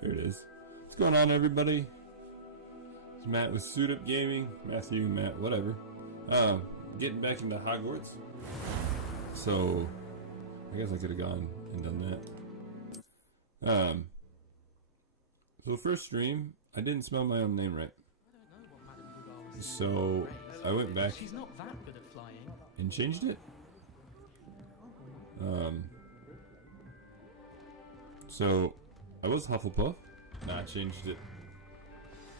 There it is. What's going on, everybody? It's Matt with Suit Up Gaming. Matthew, Matt, whatever. Getting back into Hogwarts. So, I guess I could have gone and done that. So first stream, I didn't spell my own name right. So, I went back and changed it. So, I was Hufflepuff. Now I changed it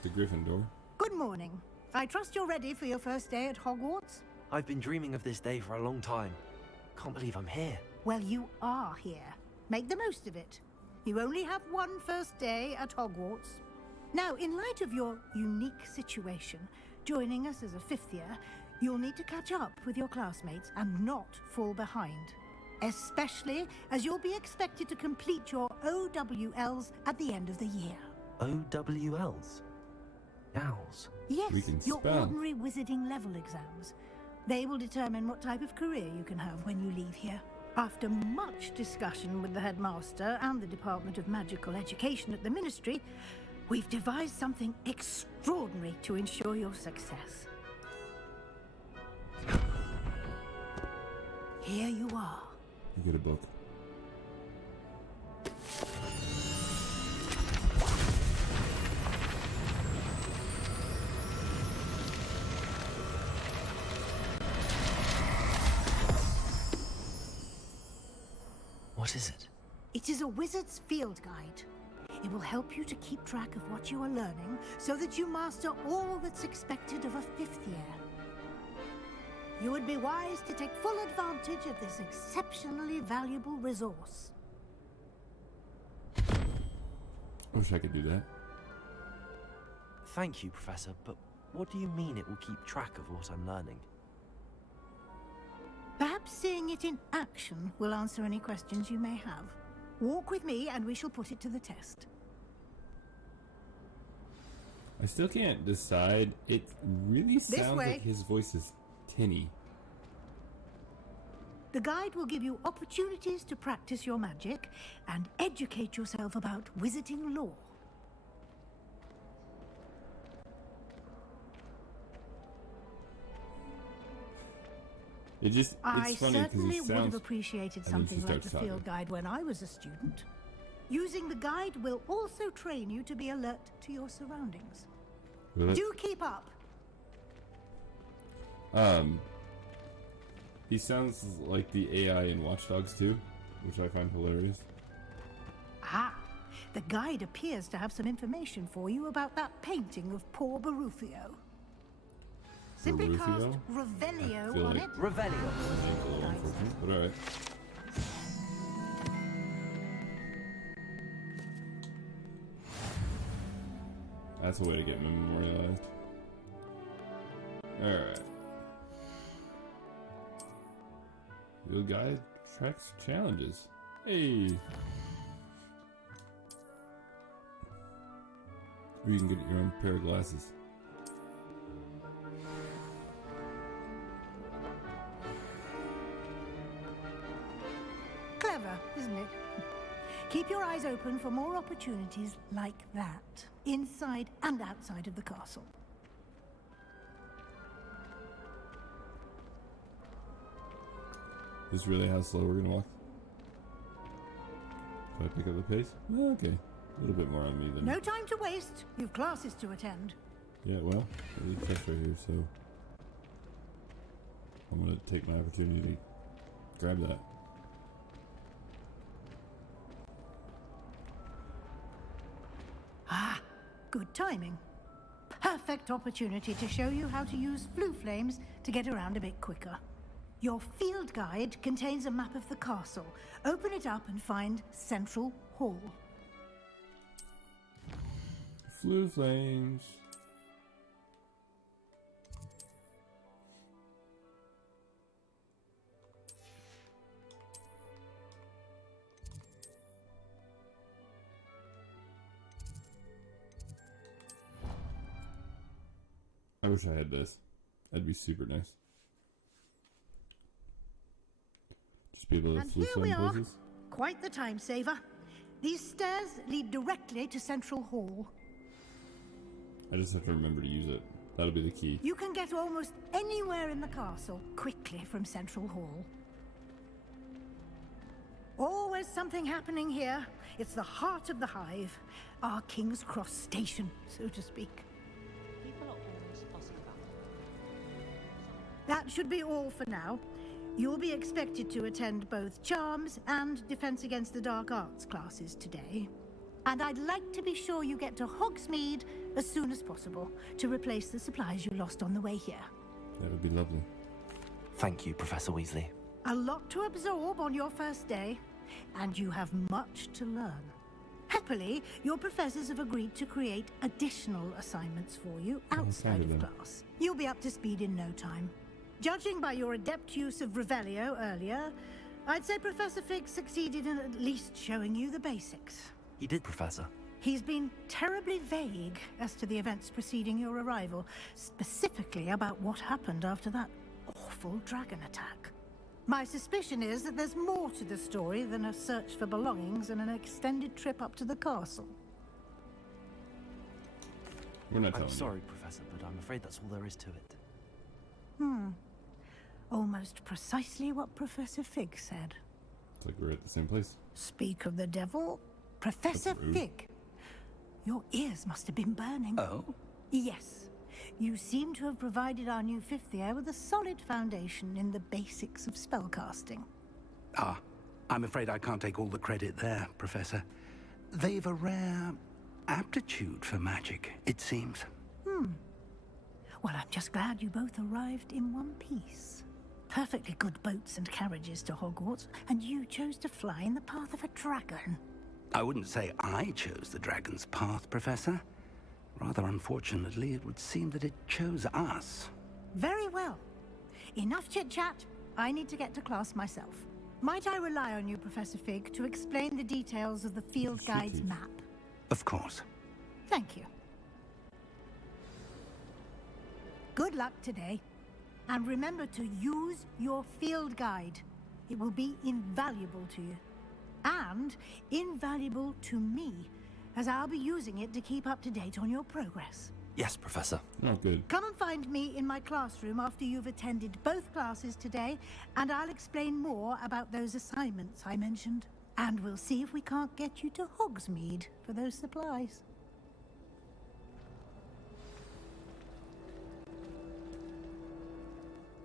to Gryffindor. Good morning. I trust you're ready for your first day at Hogwarts? I've been dreaming of this day for a long time. Can't believe I'm here. Well, you are here. Make the most of it. You only have one first day at Hogwarts. Now, in light of your unique situation, joining us as a fifth year, you'll need to catch up with your classmates and not fall behind. Especially as you'll be expected to complete your OWLs at the end of the year. OWLs? Owls? Yes, We can your spell. ordinary wizarding level exams. They will determine what type of career you can have when you leave here. After much discussion with the headmaster and the Department of Magical Education at the Ministry, we've devised something extraordinary to ensure your success. Here you are. You get a book. What is it? It is a wizard's field guide. It will help you to keep track of what you are learning so that you master all that's expected of a fifth year. You would be wise to take full advantage of this exceptionally valuable resource. I wish I could do that. Thank you, Professor, but what do you mean it will keep track of what I'm learning? Perhaps seeing it in action will answer any questions you may have. Walk with me and we shall put it to the test. I still can't decide. It really sounds way. like his voice is tinny. The guide will give you opportunities to practice your magic and educate yourself about wizarding lore. It's I funny because certainly he would have sounds... appreciated and then she something like starts the field talking. guide when I was a student. Using the guide will also train you to be alert to your surroundings. Will it? Do keep up. He sounds like the AI in Watch Dogs 2, which I find hilarious. Ah, the guide appears to have some information for you about that painting of poor Barufio. Simply cast Rufio? Revelio I feel on like- it. Revelio. A little unfortunate, but alright. That's a way to get memorialized. Alright. Field guide tracks challenges. Hey! Or you can get your own pair of glasses. Clever, isn't it? Keep your eyes open for more opportunities like that, inside and outside of the castle. This is really how slow we're gonna walk. Do I pick up the pace? Okay. A little bit more on me than... No time to waste. You've classes to attend. Yeah, well, there's a test right here, so... I'm gonna take my opportunity to grab that. Ah, good timing. Perfect opportunity to show you how to use flue flames to get around a bit quicker. Your field guide contains a map of the castle. Open it up and find Central Hall. Flue flames. I wish I had this. That'd be super nice. Just be able to And flue here we flame are. places. Quite the time saver. These stairs lead directly to Central Hall. I just have to remember to use it. That'll be the key. You can get almost anywhere in the castle quickly from Central Hall. Always something happening here. It's the heart of the hive. Our King's Cross station, so to speak. People are always fussing about it. That should be all for now. You'll be expected to attend both Charms and Defense Against the Dark Arts classes today. And I'd like to be sure you get to Hogsmeade as soon as possible to replace the supplies you lost on the way here. That would be lovely. Thank you, Professor Weasley. A lot to absorb on your first day, and you have much to learn. Happily, your professors have agreed to create additional assignments for you outside of class. You'll be up to speed in no time. Judging by your adept use of Revelio earlier, I'd say Professor Fig succeeded in at least showing you the basics. He did, Professor. He's been terribly vague as to the events preceding your arrival, specifically about what happened after that awful dragon attack. My suspicion is that there's more to the story than a search for belongings and an extended trip up to the castle. We're not telling I'm sorry, Professor, but I'm afraid that's all there is to it. Almost precisely what Professor Fig said. It's like we're at the same place. Speak of the devil, Professor That's rude. Fig. Your ears must have been burning. Oh? Yes. You seem to have provided our new fifth year with a solid foundation in the basics of spellcasting. Ah, I'm afraid I can't take all the credit there, Professor. They've a rare aptitude for magic, it seems. Well, I'm just glad you both arrived in one piece. Perfectly good boats and carriages to Hogwarts, and you chose to fly in the path of a dragon. I wouldn't say I chose the dragon's path, Professor. Rather unfortunately, it would seem that it chose us. Very well. Enough chit-chat. I need to get to class myself. Might I rely on you, Professor Fig, to explain the details of the field guide's map? Of course. Thank you. Good luck today. And remember to use your field guide. It will be invaluable to you. And invaluable to me, as I'll be using it to keep up to date on your progress. Yes, Professor. Oh, good. Come and find me in my classroom after you've attended both classes today, and I'll explain more about those assignments I mentioned. And we'll see if we can't get you to Hogsmeade for those supplies.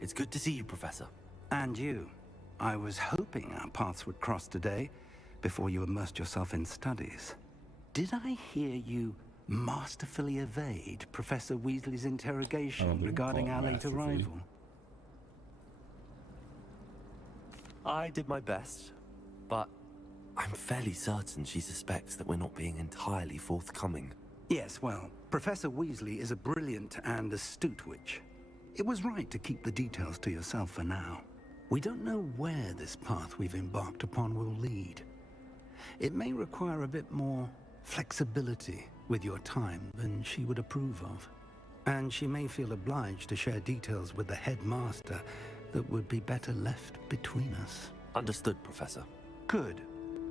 It's good to see you, Professor. And you. I was hoping our paths would cross today, before you immersed yourself in studies. Did I hear you masterfully evade Professor Weasley's I don't interrogation think regarding we'll our call it late masterfully. arrival? I did my best, but I'm fairly certain she suspects that we're not being entirely forthcoming. Yes, well, Professor Weasley is a brilliant and astute witch. It was right to keep the details to yourself for now. We don't know where this path we've embarked upon will lead. It may require a bit more flexibility with your time than she would approve of. And she may feel obliged to share details with the headmaster that would be better left between us. Understood, Professor. Good.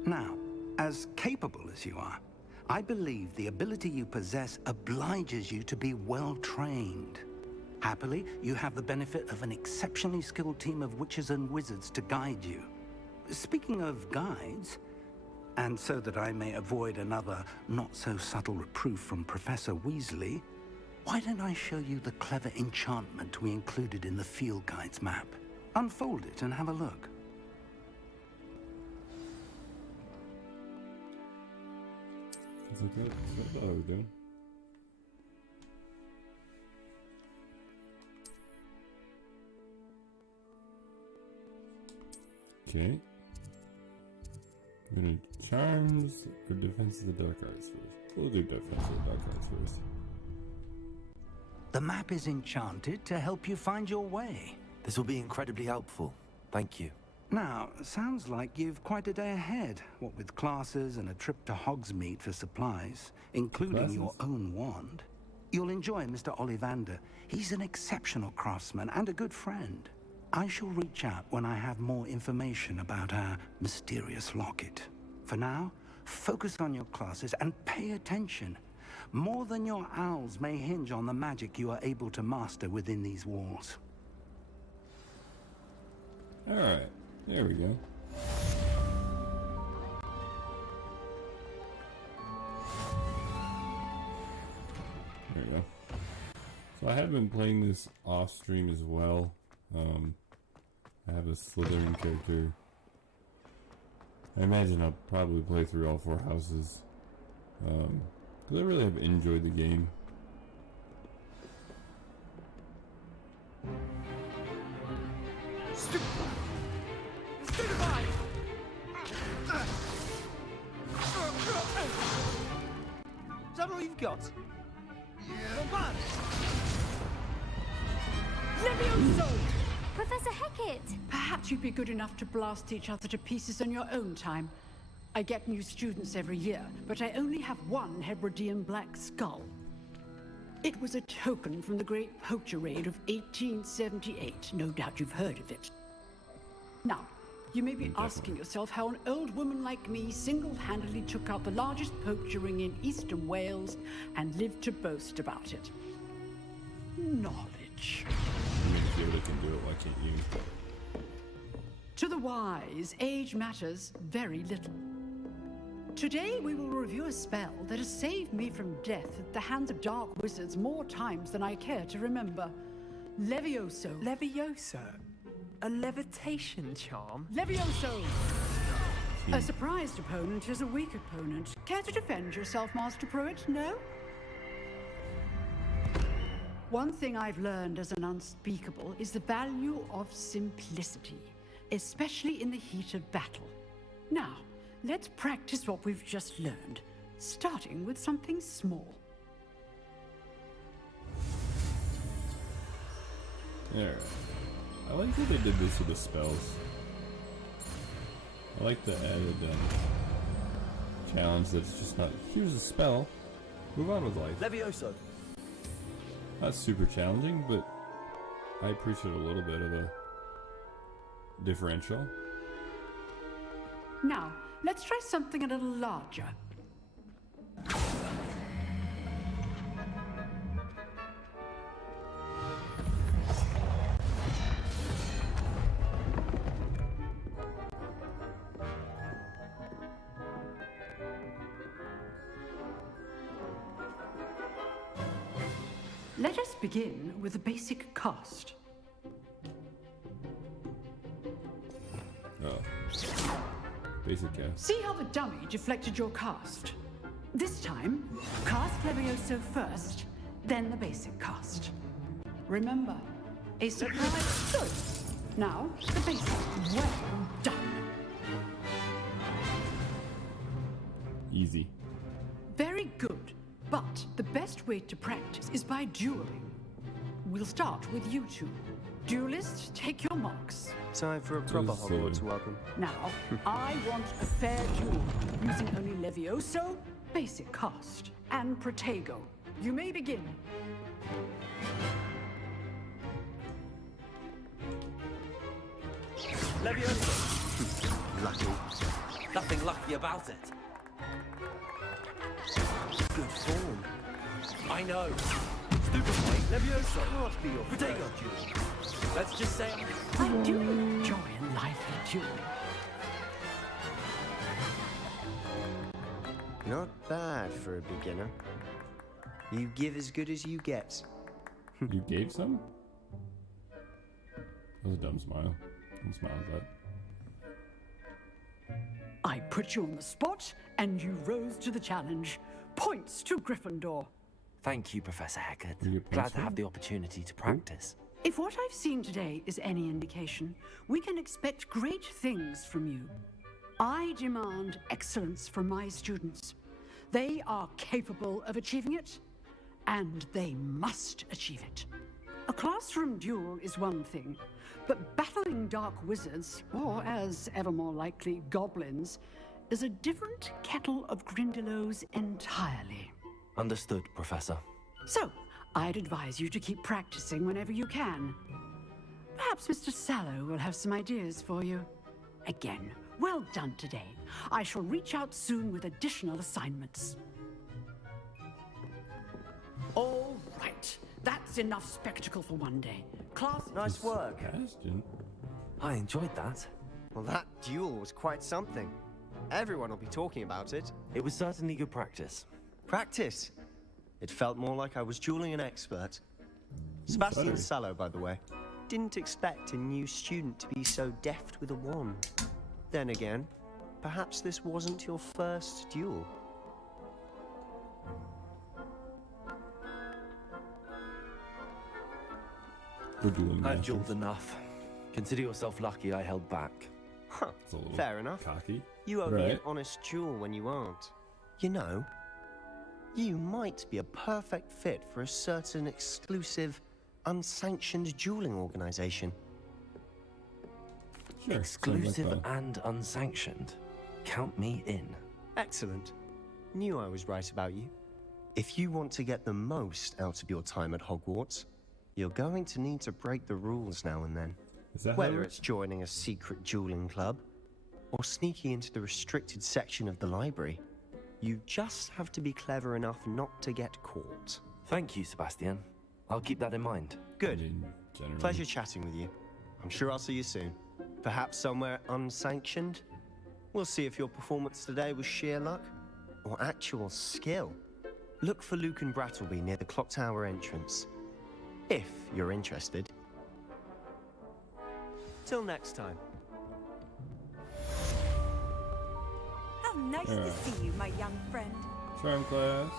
Now, as capable as you are, I believe the ability you possess obliges you to be well trained. Happily, you have the benefit of an exceptionally skilled team of witches and wizards to guide you. Speaking of guides, and so that I may avoid another not-so-subtle reproof from Professor Weasley, why don't I show you the clever enchantment we included in the field guide's map? Unfold it and have a look. Is it good? Is that what I was doing? Okay. We're gonna charms or defense of the dark arts first. We'll do defense of the dark arts first. The map is enchanted to help you find your way. This will be incredibly helpful. Thank you. Now, sounds like you've quite a day ahead, what with classes and a trip to Hogsmeade for supplies, including your Classes? own wand. You'll enjoy Mr. Ollivander. He's an exceptional craftsman and a good friend. I shall reach out when I have more information about our mysterious locket. For now, focus on your classes and pay attention. More than your owls may hinge on the magic you are able to master within these walls. Alright, there we go. There we go. So I have been playing this off stream as well. I have a Slytherin character. I imagine I'll probably play through all 4 houses. Because I really have enjoyed the game. Is that all you've got? Levioso! Professor Hecat! Perhaps you'd be good enough to blast each other to pieces on your own time. I get new students every year, but I only have one Hebridean black skull. It was a token from the Great Poacher Raid of 1878. No doubt you've heard of it. Now, you may be asking yourself how an old woman like me single-handedly took out the largest poacher ring in eastern Wales and lived to boast about it. Knowledge. I mean, if Yoda can do it, why can't you? To the wise, age matters very little. Today we will review a spell that has saved me from death at the hands of dark wizards more times than I care to remember. Levioso. Levioso? A levitation charm? Levioso! A surprised opponent is a weak opponent. Care to defend yourself, Master Pruitt? No? One thing I've learned as an unspeakable is the value of simplicity, especially in the heat of battle. Now, let's practice what we've just learned, starting with something small. There. I like that they did this with the spells. I like the added challenge that's just not, here's a spell, move on with life. Levioso! Not super challenging, but I appreciate a little bit of a differential. Now, let's try something a little larger. Let us begin with a basic cast. Oh. Basic cast. See how the dummy deflected your cast? This time, cast Levioso first, then the basic cast. Remember, a surprise first. Now, the basic. Well done. Easy. Very good. But the best way to practice is by dueling. We'll start with you two. Duelists, take your marks. Time for a proper This is silly. Hogwarts welcome. Now, I want a fair duel, using only Levioso, basic cast, and Protego. You may begin. Levioso! Lucky. Nothing lucky about it. Good form. I know. Stupefy, Levioso. Can't be your Protego. first duel. Let's just say I do enjoy a lively duel. Not bad for a beginner. You give as good as you get. You gave some? That was a dumb smile. Don't smile at that. I put you on the spot, and you rose to the challenge. Points to Gryffindor. Thank you, Professor Hecat. You get Glad points to for have it? the opportunity to practice. If what I've seen today is any indication, we can expect great things from you. I demand excellence from my students. They are capable of achieving it, and they must achieve it. A classroom duel is one thing, but battling dark wizards, or as ever more likely, goblins, is a different kettle of Grindylows entirely. Understood, Professor. So, I'd advise you to keep practicing whenever you can. Perhaps Mr. Sallow will have some ideas for you. Again, well done today. I shall reach out soon with additional assignments. All right. That's enough spectacle for one day. Class... Nice work. Sebastian? I enjoyed that. Well, that duel was quite something. Everyone will be talking about it. It was certainly good practice. Practice. It felt more like I was dueling an expert. Sebastian flattered. Sallow, by the way. Didn't expect a new student to be so deft with a wand. Then again, perhaps this wasn't your first duel. We're dueling I've masters. dueled enough. Consider yourself lucky I held back. Huh, It's a little fair enough. Cocky. You owe me an Right. honest duel when you aren't. You know, you might be a perfect fit for a certain exclusive, unsanctioned dueling organization. Sure. sounds like Exclusive fun. and unsanctioned. Count me in. Excellent. Knew I was right about you. If you want to get the most out of your time at Hogwarts, you're going to need to break the rules now and then. Is that how it Whether works? it's joining a secret dueling club, or sneaking into the restricted section of the library, you just have to be clever enough not to get caught. Thank you, Sebastian. I'll keep that in mind. Good. In general. Pleasure chatting with you. I'm sure I'll see you soon. Perhaps somewhere unsanctioned? We'll see if your performance today was sheer luck or actual skill. Look for Lucan Brattleby near the Clock Tower entrance, if you're interested. Till next time. How nice to Alright. see you, my young friend. Charm class.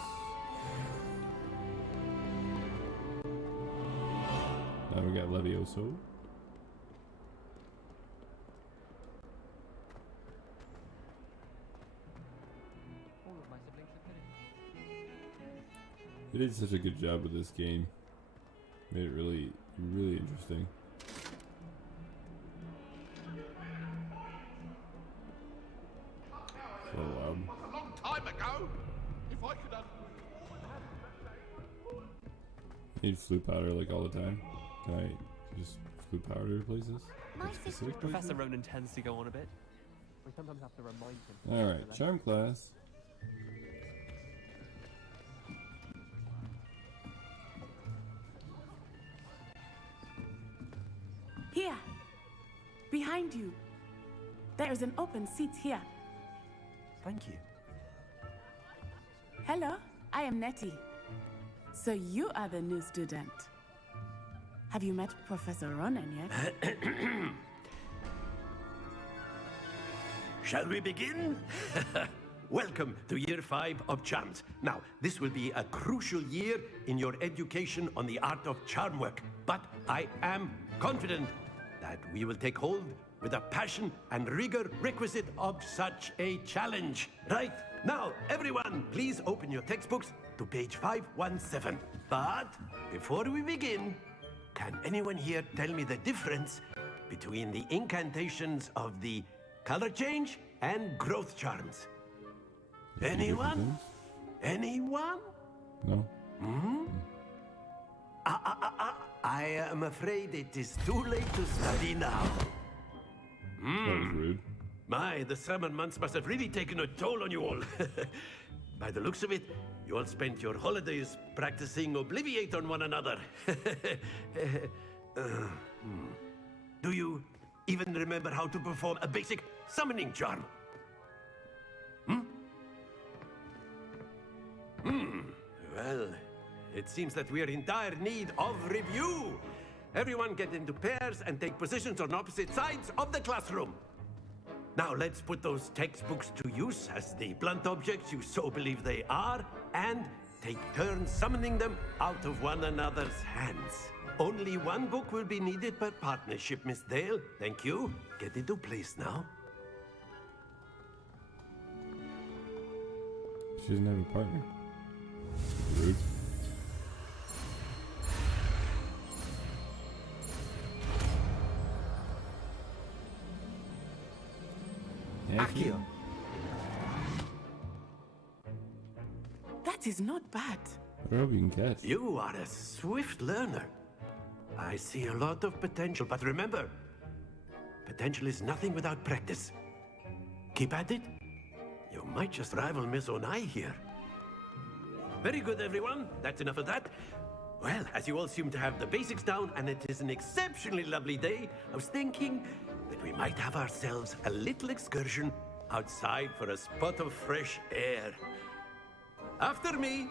Now we got Levioso. They did such a good job with this game. Made it really, really interesting. So loud. A long time ago. If I could have... Need flu powder like all the time. Can I just flu powder places? My Like sister- specific places? Professor Ronan tends to go on a bit. We sometimes have to remind him. Alright, charm class. Here, behind you. There is an open seat here. Thank you. Hello, I am Nettie. So you are the new student. Have you met Professor Ronan yet? Shall we begin? welcome to year 5 of charms. Now, this will be a crucial year in your education on the art of charm work, but I am confident that we will take hold with the passion and rigor requisite of such a challenge. Right, now, everyone, please open your textbooks to page 517. But before we begin, can anyone here tell me the difference between the incantations of the color change and growth charms? Anyone? Anyone? No. I am afraid it is too late to study now. That was rude. My, the summer months must have really taken a toll on you all. By the looks of it, you all spent your holidays practicing Obliviate on one another. Do you even remember how to perform a basic summoning charm? Well, it seems that we are in dire need of review. Everyone get into pairs and take positions on opposite sides of the classroom. Now let's put those textbooks to use as the blunt objects you so believe they are, and take turns summoning them out of one another's hands. Only one book will be needed per partnership, Miss Dale. Thank you. Get into place now. She doesn't have a partner. Rude. Accio. That is not bad. I hope you can catch. You are a swift learner. I see a lot of potential, but remember, potential is nothing without practice. Keep at it. You might just rival Miss Onai here. Very good, everyone. That's enough of that. Well, as you all seem to have the basics down, and it is an exceptionally lovely day, I was thinking that we might have ourselves a little excursion outside for a spot of fresh air. After me.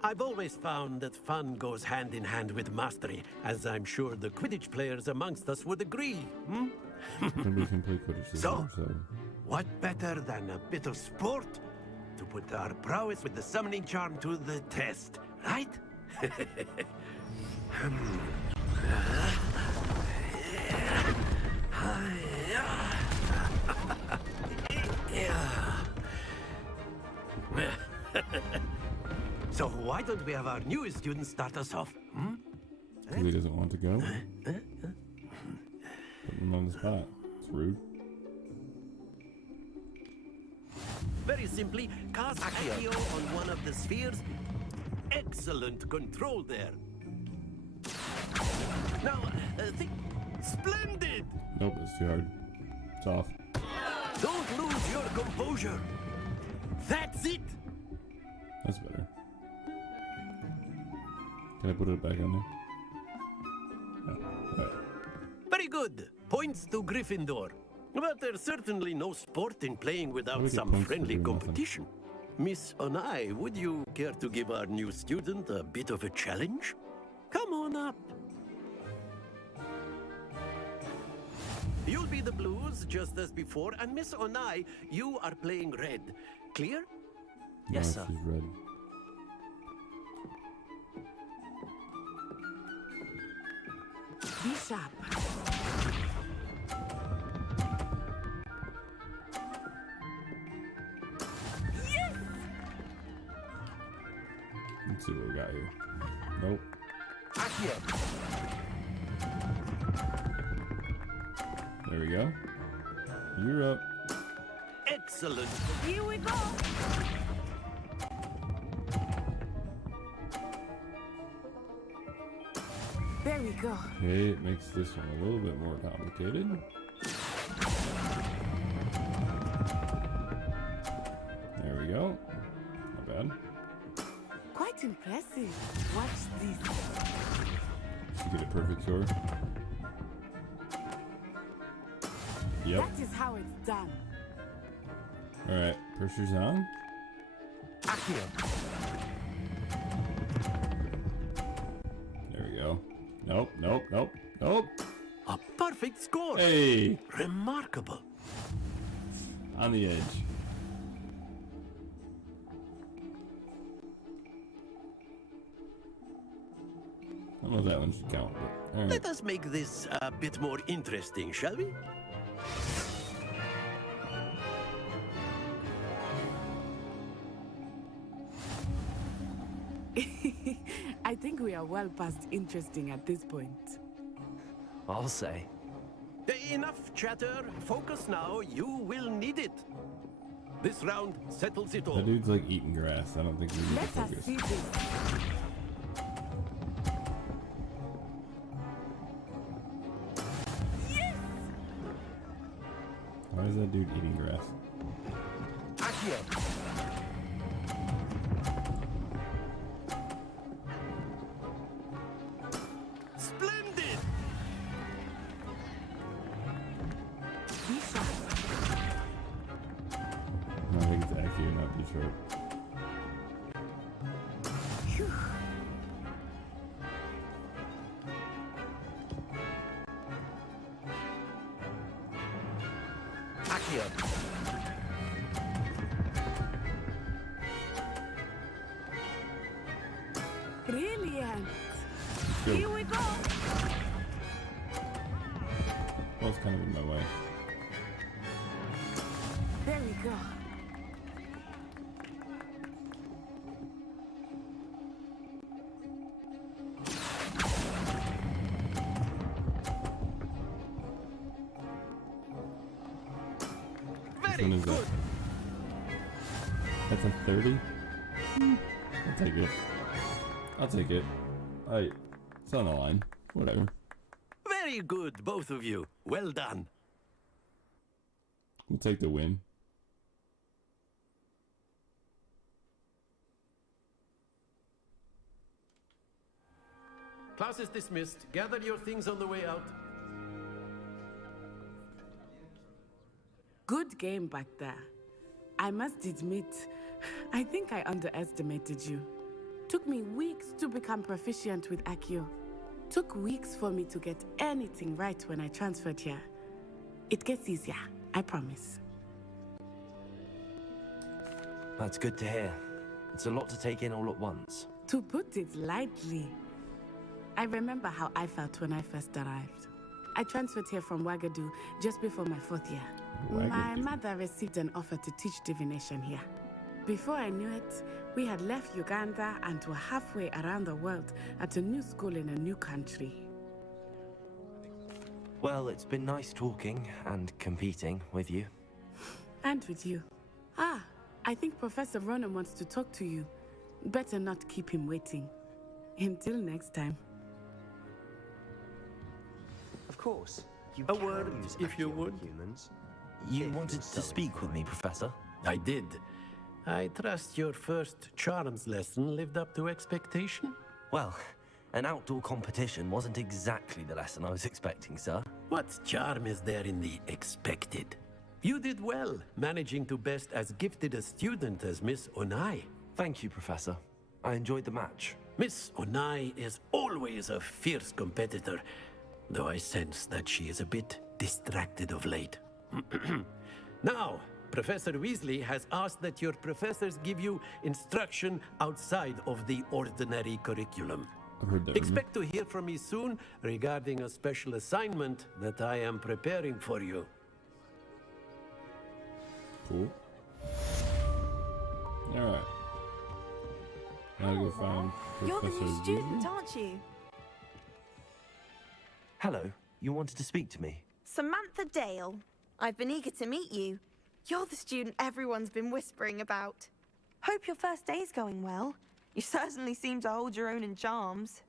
I've always found that fun goes hand in hand with mastery, as I'm sure the Quidditch players amongst us would agree. Nobody can play Quidditch this year, so... What better than a bit of sport to put our prowess with the summoning charm to the test, right? So why don't we have our newest student start us off? Because he doesn't want to go. Put him on the spot. It's rude. Very simply, cast Accio on one of the spheres. Excellent control there. Now, think... Splendid! Nope, it's too hard. It's off. Don't lose your composure. That's it! That's better. Can I put it back on there? Yeah. Right. Very good. Points to Gryffindor. But there's certainly no sport in playing without some friendly competition. Miss Onai, would you care to give our new student a bit of a challenge? Come on up. You'll be the blues, just as before, and Miss Onai, you are playing red. Clear? Yes, No, sir. she's red. Be sharp. Yes! Let's see what we got here. Nope. There we go. You're up. Excellent. Here we go. There we go. Okay, it makes this one a little bit more complicated. There we go. Not bad. Quite impressive. Watch this. Should get a perfect score. Yep. That is how it's done. Alright, Pressure's on. There we go. Nope, nope, nope, nope. A perfect score. Hey, Remarkable. on the edge. I don't know if that one should count, but all right. Let us make this a bit more interesting, shall we? I think we are well past interesting at this point. I'll say. Enough chatter. Focus now. You will need it. This round settles it all. That dude's like eating grass. I don't think we need to Let us focus. see this. Why is that dude eating grass? Splendid. No, I think it's Accio, not Detroit. Brilliant. Go. Here we go. Well, it's kind of in my way. There we go. Which one is that? That's a 30? I'll take it. I'll take it. It's on the line. Whatever. Very good, both of you. Well done. We'll take the win. Class is dismissed. Gather your things on the way out. Good game back there. I must admit, I think I underestimated you. Took me weeks to become proficient with Accio. Took weeks for me to get anything right when I transferred here. It gets easier, I promise. That's good to hear. It's a lot to take in all at once. To put it lightly, I remember how I felt when I first arrived. I transferred here from Wagadu just before my 4th year. My mother received an offer to teach divination here. Before I knew it, we had left Uganda and were halfway around the world at a new school in a new country. Well, it's been nice talking and competing with you. And with you. Ah, I think Professor Ronan wants to talk to you. Better not keep him waiting. Until next time. Of course. A word, if you would. Humans. You wanted to speak with me, Professor? I did. I trust your first charms lesson lived up to expectation? Well, an outdoor competition wasn't exactly the lesson I was expecting, sir. What charm is there in the expected? You did well, managing to best as gifted a student as Miss Onai. Thank you, Professor. I enjoyed the match. Miss Onai is always a fierce competitor, though I sense that she is a bit distracted of late. Now, Professor Weasley has asked that your professors give you instruction outside of the ordinary curriculum. I've heard that. Expect to hear from me soon regarding a special assignment that I am preparing for you. Cool. Alright. Now go find You're the Professor new student, Weasley. aren't you? Hello, you wanted to speak to me? Samantha Dale. I've been eager to meet you. You're the student everyone's been whispering about. Hope your first day's going well. You certainly seem to hold your own in charms.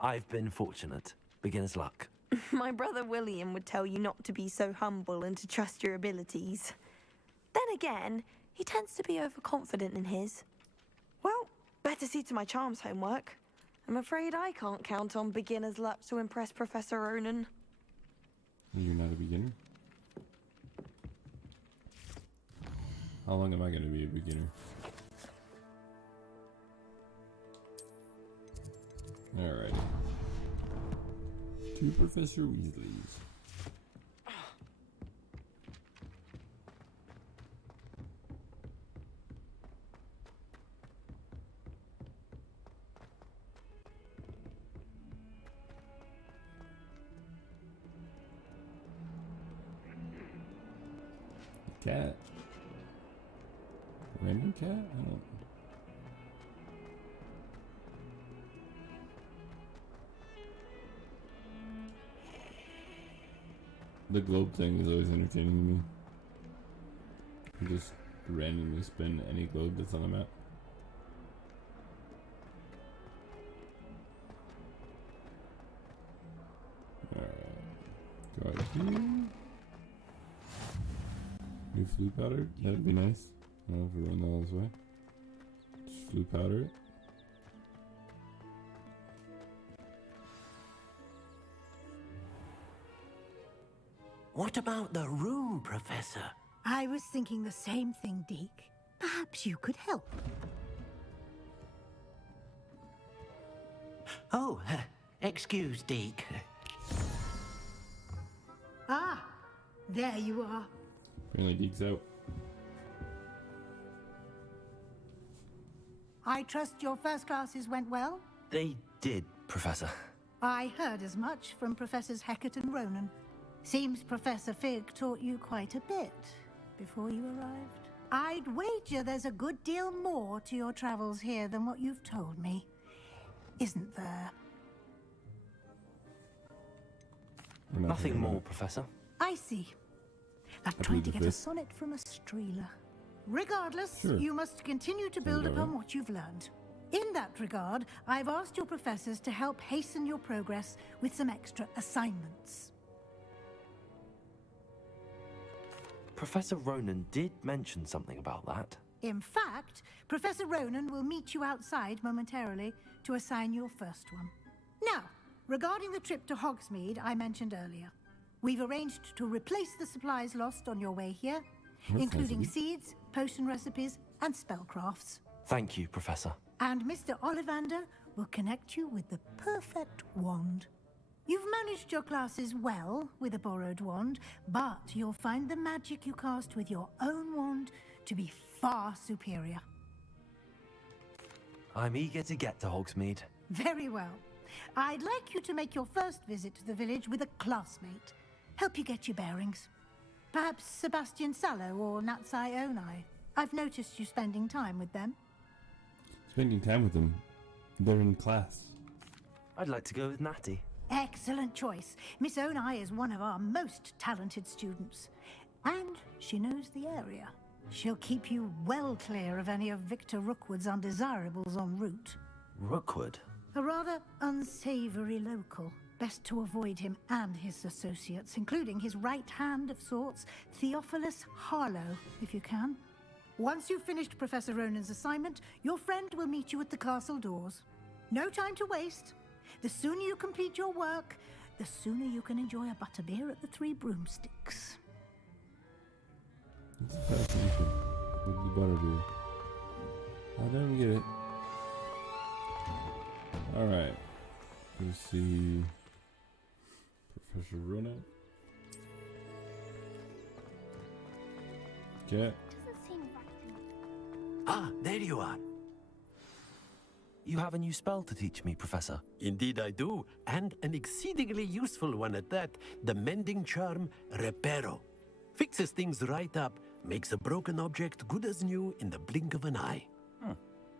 I've been fortunate. Beginner's luck. My brother William would tell you not to be so humble and to trust your abilities. Then again, he tends to be overconfident in his. Well, better see to my charms homework. I'm afraid I can't count on beginner's luck to impress Professor Ronan. You're not a beginner? How long am I going to be a beginner? Alright. 2 Professor Weasleys. Cat. Random cat? I don't. The globe thing is always entertaining to me. You just randomly spin any globe that's on the map. Alright. Go out here. New flue powder? That'd be nice. I don't know if we're going all this way. Just flue powder it. What about the room, Professor? I was thinking the same thing, Deke. Perhaps you could help. Oh, excuse, Deke. Ah, there you are. Apparently Deke's out. I trust your first classes went well? They did, Professor. I heard as much from Professors Hecat and Ronan. Seems Professor Fig taught you quite a bit before you arrived. I'd wager there's a good deal more to your travels here than what you've told me. Isn't there? Nothing more, Professor. I see. Like trying to get a sonnet from a streeler. Regardless, Sure. you must continue to build upon what you've learned. In that regard, I've asked your professors to help hasten your progress with some extra assignments. Professor Ronan did mention something about that. In fact, Professor Ronan will meet you outside momentarily to assign your first one. Now, regarding the trip to Hogsmeade I mentioned earlier, we've arranged to replace the supplies lost on your way here, including seeds, potion recipes, and spellcrafts. Thank you, Professor. And Mr. Ollivander will connect you with the perfect wand. You've managed your classes well with a borrowed wand, but you'll find the magic you cast with your own wand to be far superior. I'm eager to get to Hogsmeade. Very well. I'd like you to make your first visit to the village with a classmate. Help you get your bearings. Perhaps Sebastian Sallow or Natsai Onai. I've noticed you spending time with them. Spending time with them. They're in class. I'd like to go with Natty. Excellent choice. Miss Onai is one of our most talented students. And she knows the area. She'll keep you well clear of any of Victor Rookwood's undesirables en route. Rookwood? A rather unsavory local. Best to avoid him and his associates, including his right hand of sorts, Theophilus Harlow, if you can. Once you've finished Professor Ronan's assignment, your friend will meet you at the castle doors. No time to waste. The sooner you complete your work, the sooner you can enjoy a butterbeer at the Three Broomsticks. It's fascinating with the butterbeer. I don't get it. Alright. Let's see. Professor Ronan. Cat. Ah, there you are. You have a new spell to teach me, Professor. Indeed I do, and an exceedingly useful one at that. The mending charm, Reparo. Fixes things right up, makes a broken object good as new in the blink of an eye.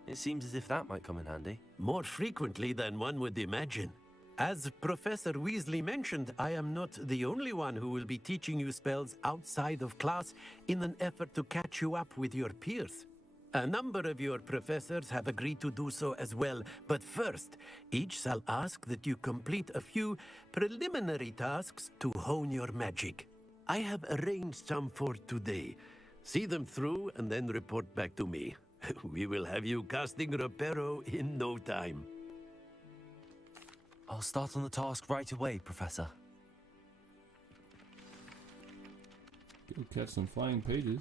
It seems as if that might come in handy. More frequently than one would imagine. As Professor Weasley mentioned, I am not the only one who will be teaching you spells outside of class in an effort to catch you up with your peers. A number of your professors have agreed to do so as well, but first, each shall ask that you complete a few preliminary tasks to hone your magic. I have arranged some for today. See them through and then report back to me. We will have you casting Reparo in no time. I'll start on the task right away, Professor. Go catch some flying pages.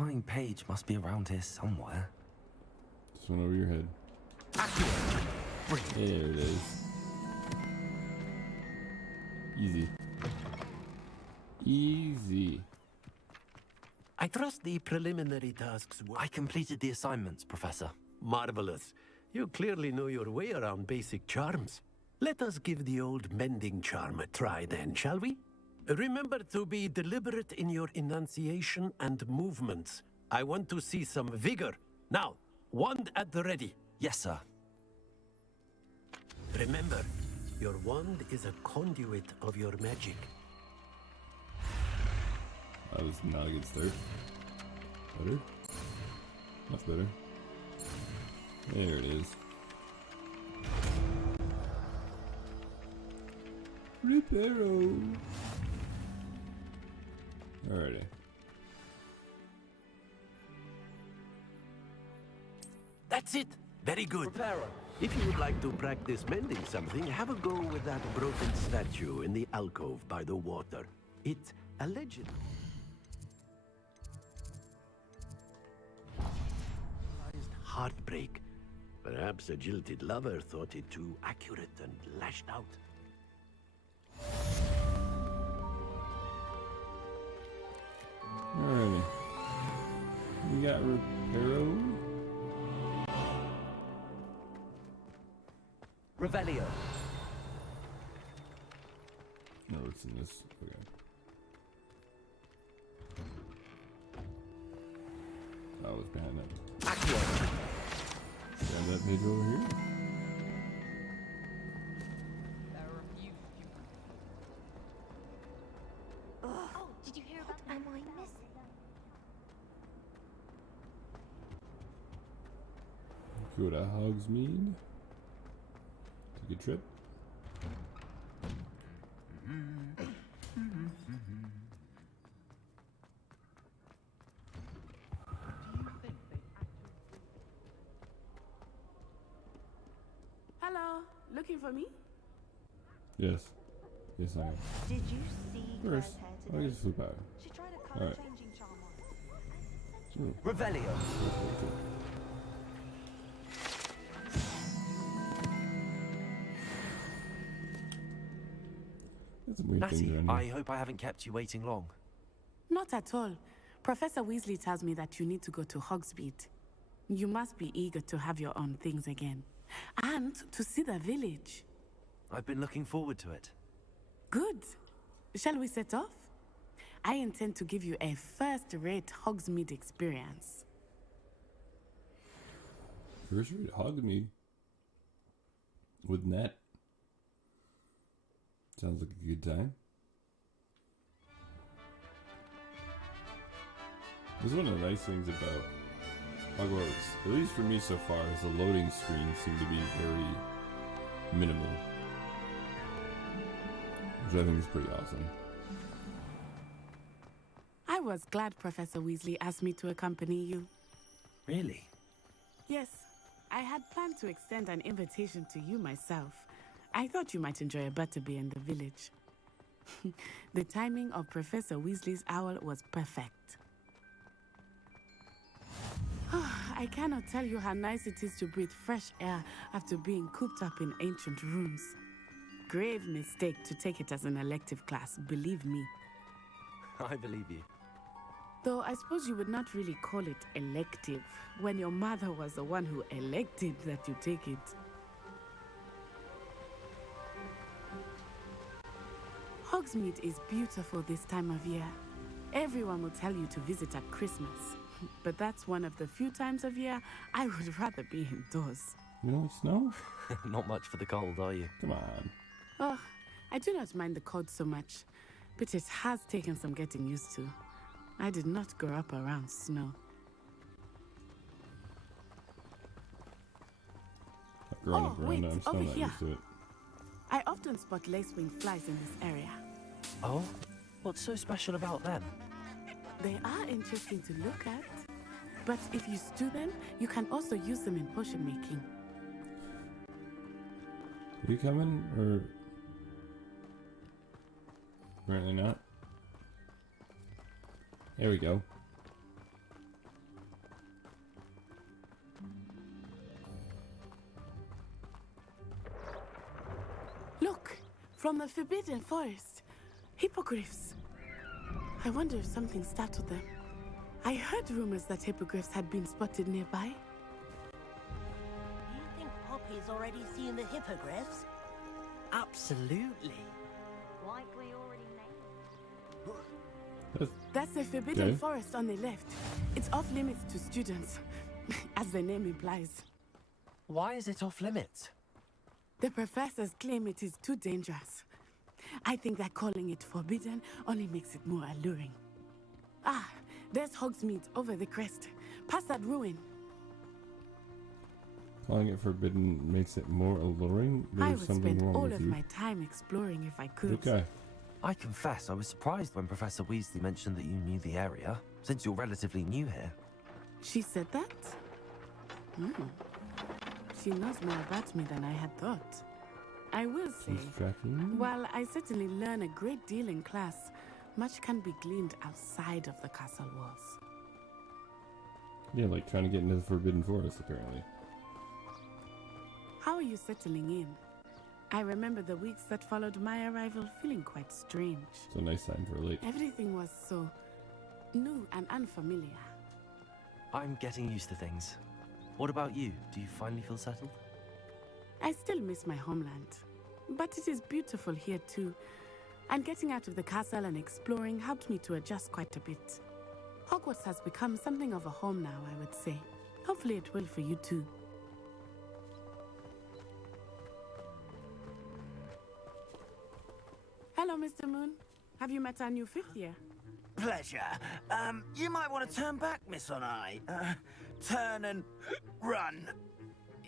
flying page must be around here somewhere. This one over your head. There it is. Easy. Easy. I trust the preliminary tasks were... I completed the assignments, Professor. Marvelous. You clearly know your way around basic charms. Let us give the old mending charm a try then, shall we? Remember to be deliberate in your enunciation and movements. I want to see some vigor. Now, wand at the ready. Yes, sir. Remember, your wand is a conduit of your magic. That was not a good start. Better? Much better. There it is. Reparo. Alrighty. That's it. Very good. If you would like to practice mending something, have a go with that broken statue in the alcove by the water. It's a legend. Heartbreak. Perhaps a jilted lover thought it too accurate and lashed out. Alrighty. We got Reparo. Revelio. No, it's in this. Okay. Oh, it's behind that. Accio. Grab that page over here. Oh, did you hear about What am I missing? Go to Hogsmeade. Take a trip. Hello, looking for me? Yes. Yes, I am. Did you see Claire's First, hair I'll today? just flip out. She tried a color Alright. changing charm on. Ooh. Revelio. That's some weird things Natty, around I here. hope I haven't kept you waiting long. Not at all. Professor Weasley tells me that you need to go to Hogsmeade. You must be eager to have your own things again. And to see the village. I've been looking forward to it. Good. Shall we set off? I intend to give you a first-rate Hogsmeade experience. First rate Hogsmeade. With Nat. Sounds like a good time. This is one of the nice things about Hogwarts, at least for me so far, is the loading screens seem to be very minimal. Which I think is pretty awesome. I was glad Professor Weasley asked me to accompany you. Really? Yes, I had planned to extend an invitation to you myself. I thought you might enjoy a butterbeer in the village. The timing of Professor Weasley's owl was perfect. I cannot tell you how nice it is to breathe fresh air after being cooped up in ancient rooms. Grave mistake to take it as an elective class, believe me. I believe you. Though I suppose you would not really call it elective when your mother was the one who elected that you take it. Hogsmeade is beautiful this time of year. Everyone will tell you to visit at Christmas. But that's one of the few times of year I would rather be indoors. You don't like snow? Not much for the cold, are you? Come on. Oh, I do not mind the cold so much, but it has taken some getting used to. I did not grow up around snow. I've grown up around wait, it. I'm still over not here. used to it. I often spot lacewing flies in this area. Oh? What's so special about them? They are interesting to look at, but if you stew them, you can also use them in potion making. Are you coming, or apparently not? There we go. From the Forbidden Forest. Hippogriffs. I wonder if something startled them. I heard rumors that hippogriffs had been spotted nearby. You think Poppy's already seen the hippogriffs? Absolutely. Like we already know. That's the Forbidden Okay. Forest on the left. It's off limits to students, as the name implies. Why is it off limits? The professors claim it is too dangerous. I think that calling it forbidden only makes it more alluring. Ah, there's Hogsmeade over the crest. Past that ruin. Calling it forbidden makes it more alluring. I There's would something spend wrong all with of you. my time exploring if I could. Okay. I confess I was surprised when Professor Weasley mentioned that you knew the area, since you're relatively new here. She said that? She knows more about me than I had thought. I will say, She's tracking you? while I certainly learn a great deal in class, much can be gleaned outside of the castle walls. Yeah, like trying to get into the Forbidden Forest, apparently. How are you settling in? I remember the weeks that followed my arrival feeling quite strange. It's a nice sign for a lake. Everything was so new and unfamiliar. I'm getting used to things. What about you? Do you finally feel settled? I still miss my homeland, but it is beautiful here too. And getting out of the castle and exploring helped me to adjust quite a bit. Hogwarts has become something of a home now, I would say. Hopefully it will for you too. Hello, Mr. Moon. Have you met our new fifth year? Pleasure. You might want to turn back, Miss Onai. Turn and run.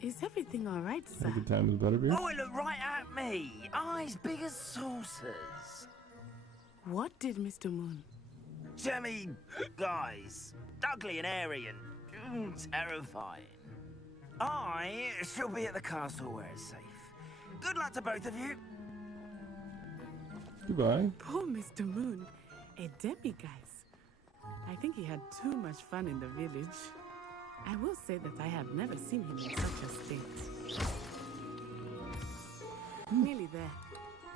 Is everything all right, sir? Have a good time with Butterbeer? Oh, it looked right at me. Eyes big as saucers. What did Mr. Moon? Jemmy guys. Ugly and airy and terrifying. I shall be at the castle where it's safe. Good luck to both of you. Goodbye. Poor Mr. Moon. A demiguise. I think he had too much fun in the village. I will say that I have never seen him in such a state. Nearly there.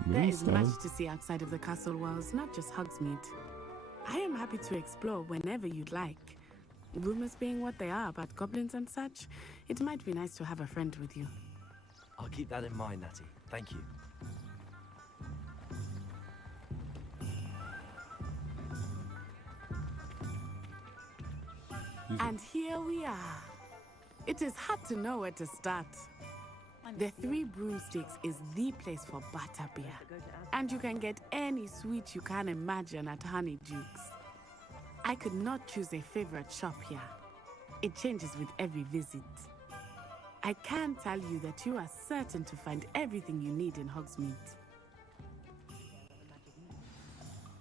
There is Moonstone. much to see outside of the castle walls, not just Hogsmeade. I am happy to explore whenever you'd like. Rumors being what they are about goblins and such, it might be nice to have a friend with you. I'll keep that in mind, Natty. Thank you. And here we are. It is hard to know where to start. The Three Broomsticks is the place for butterbeer. And you can get any sweet you can imagine at Honeydukes. I could not choose a favorite shop here. It changes with every visit. I can tell you that you are certain to find everything you need in Hogsmeade.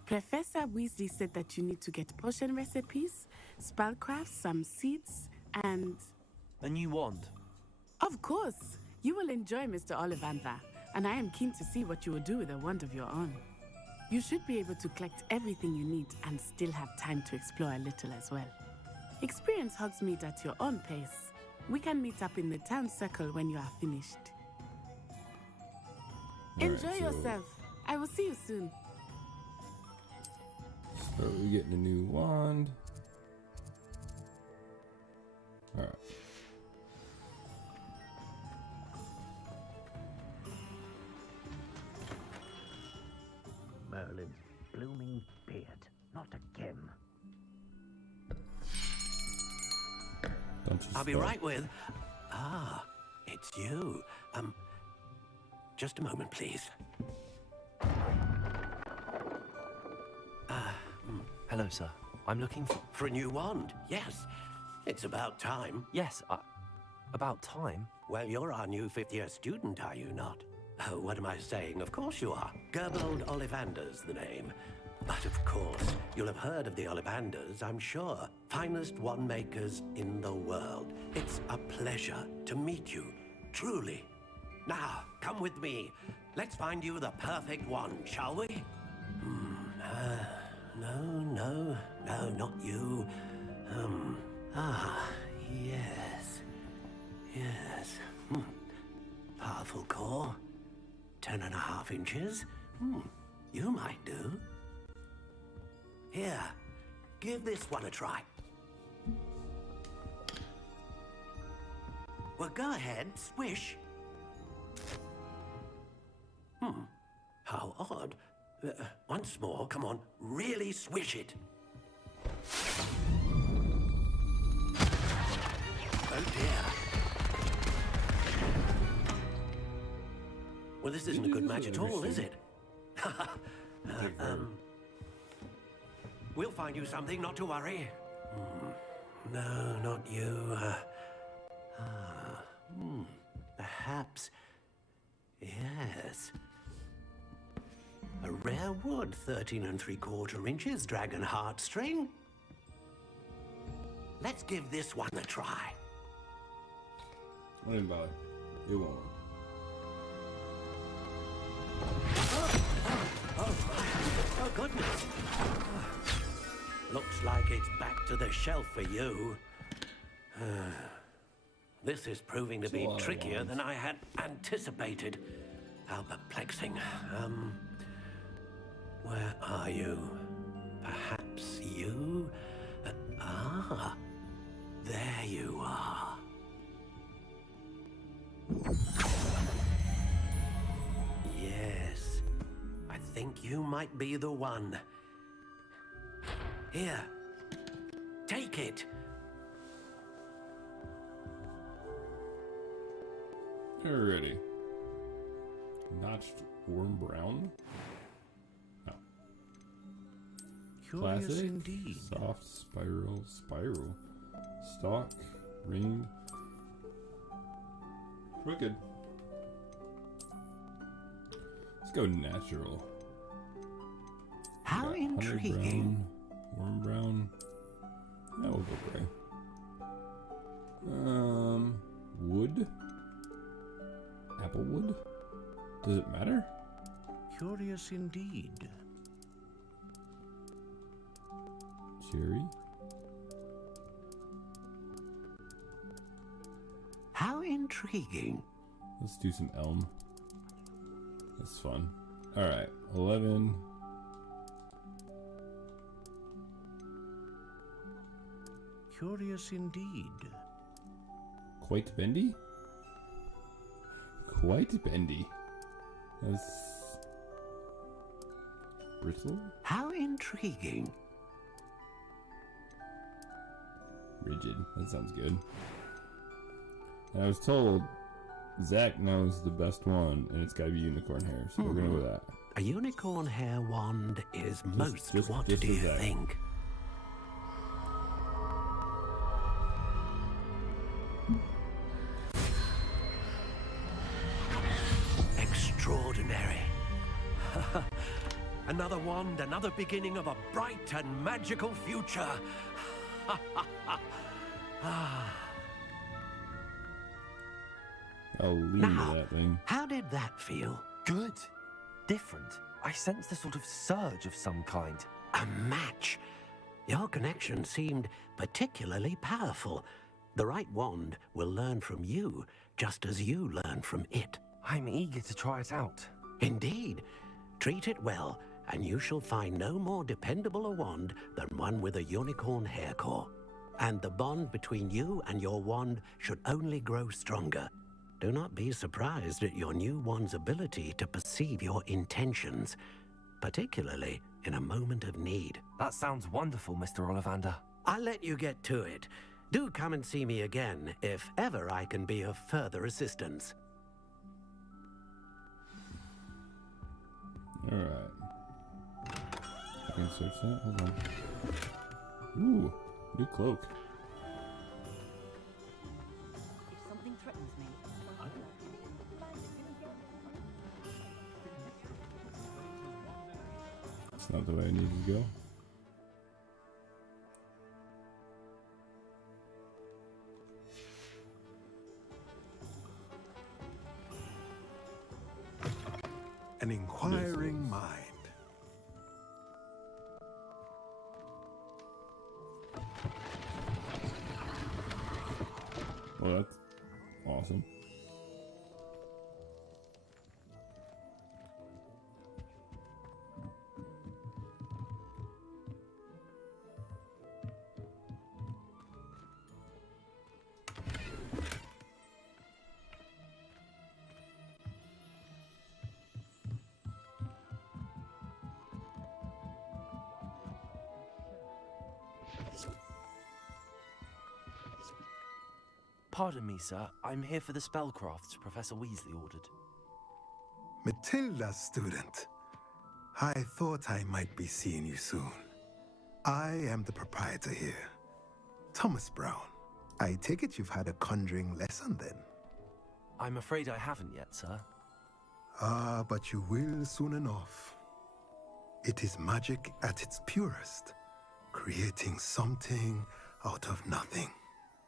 Professor Weasley said that you need to get potion recipes, spellcraft, some seeds, and... A new wand. Of course! You will enjoy Mr. Ollivander, and I am keen to see what you will do with a wand of your own. You should be able to collect everything you need and still have time to explore a little as well. Experience Hogsmeade at your own pace. We can meet up in the town circle when you are finished. Enjoy yourself. I will see you soon. So we're getting a new wand. Alright. Merlin, blooming beard, not again. I'll be right with... Ah, it's you. Just a moment, please. Hello, sir. I'm looking for... For a new wand, yes. It's about time. Yes, about time? Well, you're our new fifth-year student, are you not? Oh, what am I saying? Of course you are. Gerbold Ollivander's the name. But of course, you'll have heard of the Ollivanders, I'm sure. Finest wand makers in the world. It's a pleasure to meet you, truly. Now, come with me. Let's find you the perfect wand, shall we? No, not you. Yes. Powerful core. 10.5 inches. You might do. Here, give this one a try. Well, go ahead, swish. How odd. Once more, come on, really swish it. Oh dear. Well, this isn't a good match at all, is it? We'll find you something, not to worry. No, not you. Perhaps. Yes. A rare wood, 13 3/4 inches, dragon heartstring. Let's give this one a try. I didn't bother. It won't work. Oh, goodness. Looks like it's back to the shelf for you. This is proving to be trickier than I had anticipated. How perplexing. Where are you? Perhaps you? There you are. Yes, I think you might be the one. Here, take it. Alrighty. Notched worm brown. No. Curious Classic. indeed. Soft spiral. Stalk. Ringed. Crooked. Let's go natural. How intriguing. Brown, worm brown. Now we'll go gray. Wood. Applewood? Does it matter? Curious indeed. Cherry? How intriguing. Let's do some elm. That's fun. Alright, 11. Curious indeed. Quite bendy? Quite bendy. That's brittle? How intriguing. Rigid. That sounds good. And I was told Zach knows the best one, and it's gotta be unicorn hair, so we're gonna go with that. A unicorn hair wand is most what just do you Zach. think? Extraordinary. Another wand, another beginning of a bright and magical future. I'll leave Now, that thing. How did that feel? Good. Different. I sensed a sort of surge of some kind. A match. Your connection seemed particularly powerful. The right wand will learn from you, just as you learn from it. I'm eager to try it out. Indeed. Treat it well, and you shall find no more dependable a wand than one with a unicorn hair core. And the bond between you and your wand should only grow stronger. Do not be surprised at your new wand's ability to perceive your intentions, particularly in a moment of need. That sounds wonderful, Mr. Ollivander. I'll let you get to it. Do come and see me again if ever I can be of further assistance. Alright. I can search that. Hold on. Ooh, new cloak. If something threatens me, It's not the way I need to go. An inquiring mind. Well, that's awesome. Pardon me, sir. I'm here for the spellcrafts Professor Weasley ordered. Matilda, student. I thought I might be seeing you soon. I am the proprietor here, Thomas Brown. I take it you've had a conjuring lesson then? I'm afraid I haven't yet, sir. Ah, but you will soon enough. It is magic at its purest, creating something out of nothing.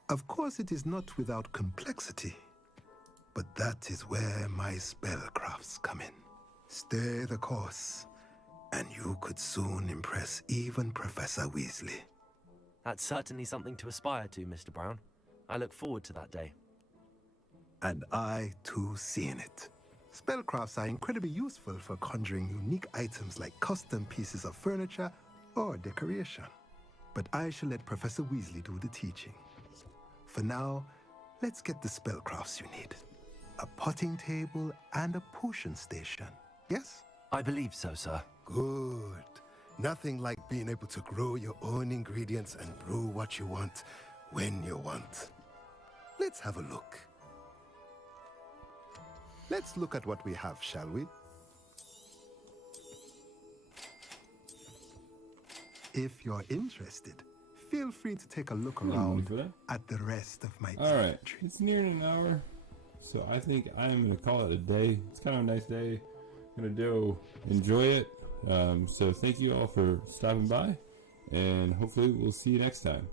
Of course, it is not without complexity, but that is where my spellcrafts come in. Stay the course, and you could soon impress even Professor Weasley. That's certainly something to aspire to, Mr. Brown. I look forward to that day. And I, too, seeing it. Spellcrafts are incredibly useful for conjuring unique items like custom pieces of furniture or decoration. But I shall let Professor Weasley do the teaching. For now, let's get the spellcrafts you need. A potting table and a potion station, yes? I believe so, sir. Good. Nothing like being able to grow your own ingredients and brew what you want when you want. Let's have a look. Let's look at what we have, shall we? If you're interested, feel free to take a look around at the rest of my Alright, it's nearing an hour, so I think I'm going to call it a day. It's kind of a nice day. I'm going to go enjoy it. So thank you all for stopping by, and hopefully we'll see you next time.